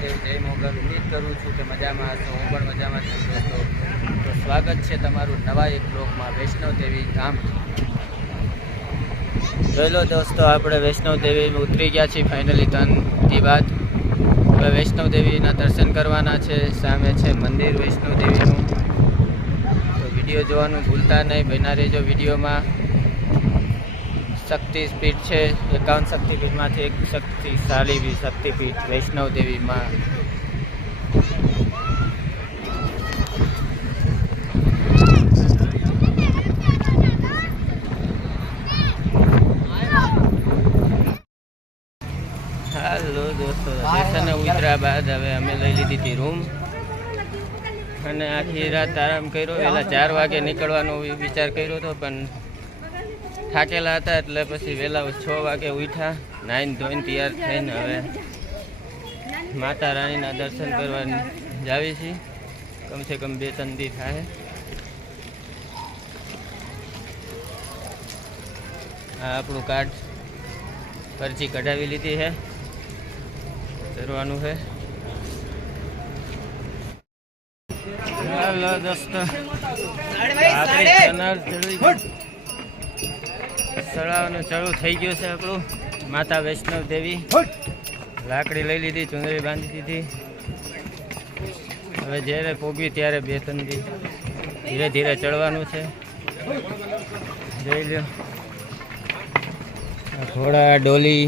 મહાદેવ, જય મોગલ. ઉમ્મીદ કરું છું કે મજામાં હશો. હું પણ મજામાં છું દોસ્તો. તો સ્વાગત છે તમારું નવા એક બ્લોગમાં વૈષ્ણવ દેવી ધામ. જોઈ લો દોસ્તો, આપણે વૈષ્ણવ દેવી ઉતરી ગયા છીએ ફાઇનલી 3 દી બાદ. હવે વૈષ્ણવ દેવીના દર્શન કરવાના છે. સામે છે મંદિર વૈષ્ણવ દેવીનું. તો વિડીયો જોવાનું ભૂલતા નહીં, બન્યા રહેજો વિડીયોમાં. શક્તિપીઠ છે, 51 શક્તિપીઠમાંથી એક શક્તિશાળી શક્તિપીઠ વૈષ્ણવ દેવીમાં. હાલો દોસ્તો, સ્ટેશને ઉતર્યા બાદ હવે અમે લઈ લીધી હતી રૂમ અને આખી રાત આરામ કર્યો. વહેલા 4 વાગે નીકળવાનો વિચાર કર્યો હતો, પણ થાકેલા હતા એટલે પછી વહેલા 6 વાગે ઉઠ્યા. નાઈને ધોઈને તૈયાર થઈને હવે માતા રાણીના દર્શન કરવા જાવી છીએ. કમસે કમ 2-3 દી થાય. આ આપણું કાર્ડ પરચી કઢાવી લીધી છે, કરવાનું છે. હાલો દોસ્તો, ચડાવવાનું ચાલુ થઈ ગયું છે આપણું. માતા વૈષ્ણવ દેવી લાકડી લઈ લીધી, ચુંદડી બાંધી દીધી. હવે જ્યારે પોગી ત્યારે 2-3 દી ધીરે ધીરે ચડવાનું છે. જોઈ લો, ઘોડા ડોલી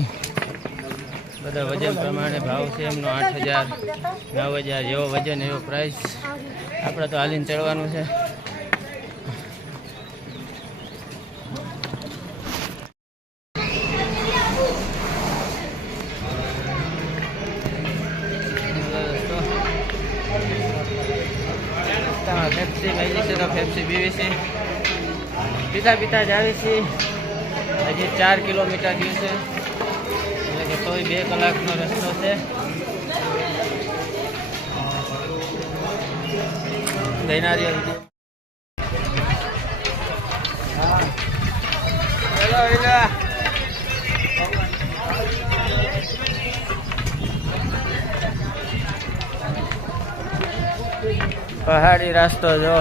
બધા વજન પ્રમાણે ભાવ છે એમનો. 8,000 9,000 જેવો વજન એવો પ્રાઇસ. આપણે તો હાલીને ચડવાનું છે. ફેપ્સી મળી છે તો ફેપ્સી પીવી છે. પીતા જ આવી છે. હજી 4 કિલોમીટર ગયું છે, એટલે કે તોય 2 કલાકનો રસ્તો છે. પહાડી રસ્તો જો.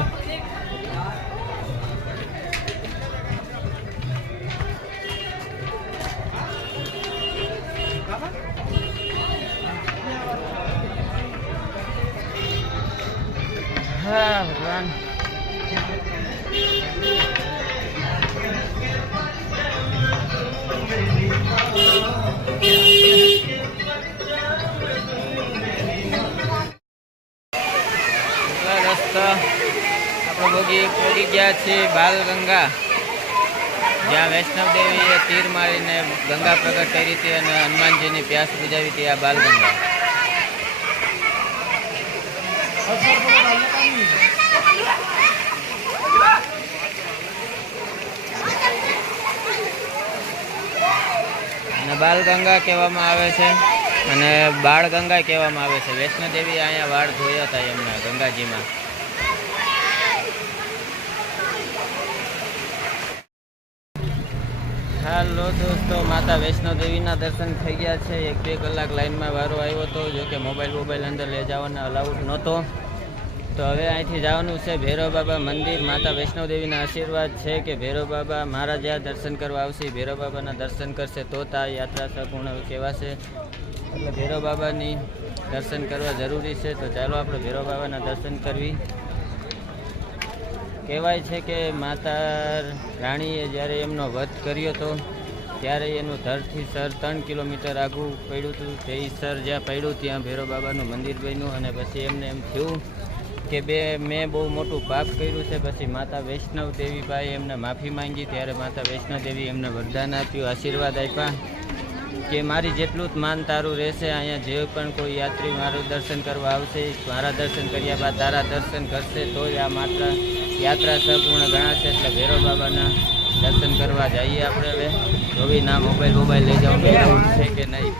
હા ભગવાન, રસ્તા આપણે પોગી ગયા છીએ બાલગંગા, જ્યાં વૈષ્ણવ દેવીએ તીર મારીને ગંગા પ્રગટ કરી હતી અને હનુમાનજીની પ્યાસ બુજાવી હતી. આ બાલગંગા. અને બાલગંગા કહેવામાં આવે છે અને બાળગંગા કહેવામાં આવે છે. વૈષ્ણવ દેવી અહીંયા વાળ ધોયા હતા એમના ગંગાજીમાં. હાલો દોસ્તો, માતા વૈષ્ણવ દેવીના દર્શન થઈ ગયા છે. 1-2 કલાક લાઈનમાં વારો આવ્યો હતો, જોકે મોબાઈલ અંદર લઈ જવાના અલાઉડ નહોતો. તો હવે અહીંથી જવાનું છે ભૈરવ બાબા મંદિર. માતા વૈષ્ણવ દેવીના આશીર્વાદ છે કે ભૈરવ બાબા મારા જ્યાં દર્શન કરવા આવશે, ભૈરવ બાબાના દર્શન કરશે તો આ યાત્રા સંપૂર્ણ કહેવાશે. એટલે ભૈરવ બાબાની દર્શન કરવા જરૂરી છે. તો ચાલો આપણે ભૈરવ બાબાના દર્શન કરવી. કહેવાય છે કે માતા રાણીએ જ્યારે એમનો વધ કર્યો હતો ત્યારે એનું ધરથી સર 3 કિલોમીટર આગું પડ્યું હતું. તે સર જ્યાં પડ્યું ત્યાં ભૈરવ બાબાનું મંદિર બન્યું. અને પછી એમને એમ થયું કે મેં બહુ મોટું પાપ કર્યું છે. પછી માતા વૈષ્ણવ દેવી ભાઈ એમને માફી માંગી. ત્યારે માતા વૈષ્ણવ દેવી એમને વરદાન આપ્યું, આશીર્વાદ આપ્યા કે મારી જેટલું જ માન તારું રહેશે. અહીંયા જે પણ કોઈ યાત્રી મારું દર્શન કરવા આવશે, મારા દર્શન કર્યા બાદ તારા દર્શન કરશે તો જ આ માત્ર યાત્રા સંપૂર્ણ ગણાશે. એટલે ભૈરવ બાબાના દર્શન કરવા જઈએ આપણે. હવે જોવી ના મોબાઈલ લઈ જવાનું છે કે નહીં.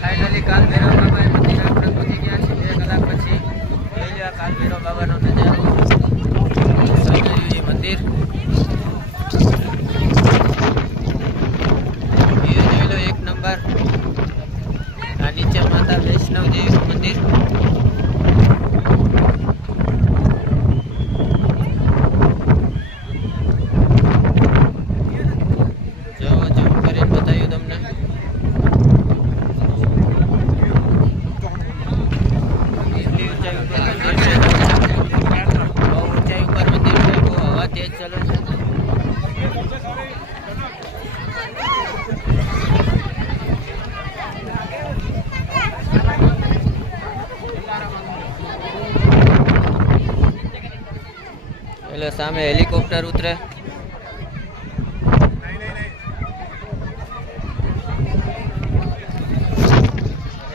ફાઇનલી કાલ ભૈરવ બાબા મંદિર આપણે પહોંચી ગયા છીએ. 2 કલાક પછી જોઈ લો કાલ ભૈરવ બાબાનો નજારો. મંદિર એટલે સામે હેલિકોપ્ટર ઉતરે.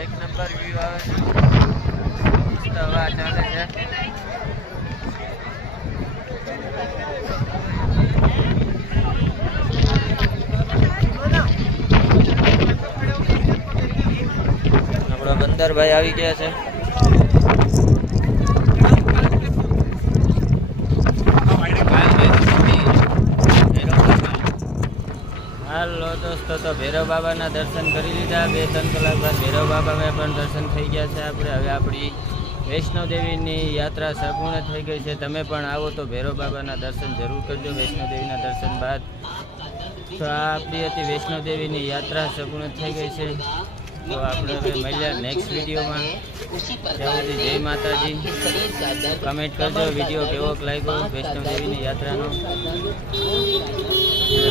એક નંબર વ્યૂ આવે છે. હવા ચાલે છે. આપણા બંદરભાઈ આવી ગયા છે. હાલો દોસ્તો, તો ભૈરવ બાબાના દર્શન કરી લીધા. 2-3 કલાક બાદ ભૈરવ બાબામાં પણ દર્શન થઈ ગયા છે. આપણે હવે આપણી વૈષ્ણોદેવીની યાત્રા સંપૂર્ણ થઈ ગઈ છે. તમે પણ આવો તો ભૈરવ બાબાના દર્શન જરૂર કરજો. વૈષ્ણોદેવીના દર્શન બાદ તો આ આપણી હતી વૈષ્ણોદેવીની યાત્રા સંપૂર્ણ થઈ ગઈ છે. તો આપણે હવે મળ્યા નેક્સ્ટ વિડીયોમાં. ત્યાં સુધી જય માતાજી. કમેન્ટ કરજો વિડીયો કેવો લાગ્યો વૈષ્ણોદેવીની યાત્રાનો.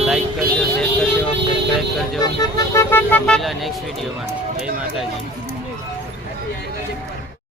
લાઈક કરજો, શેર કરજો, સબસ્ક્રાઈબ કરજો. મળ્યા નેક્સ્ટ વિડીયોમાં. જય માતાજી.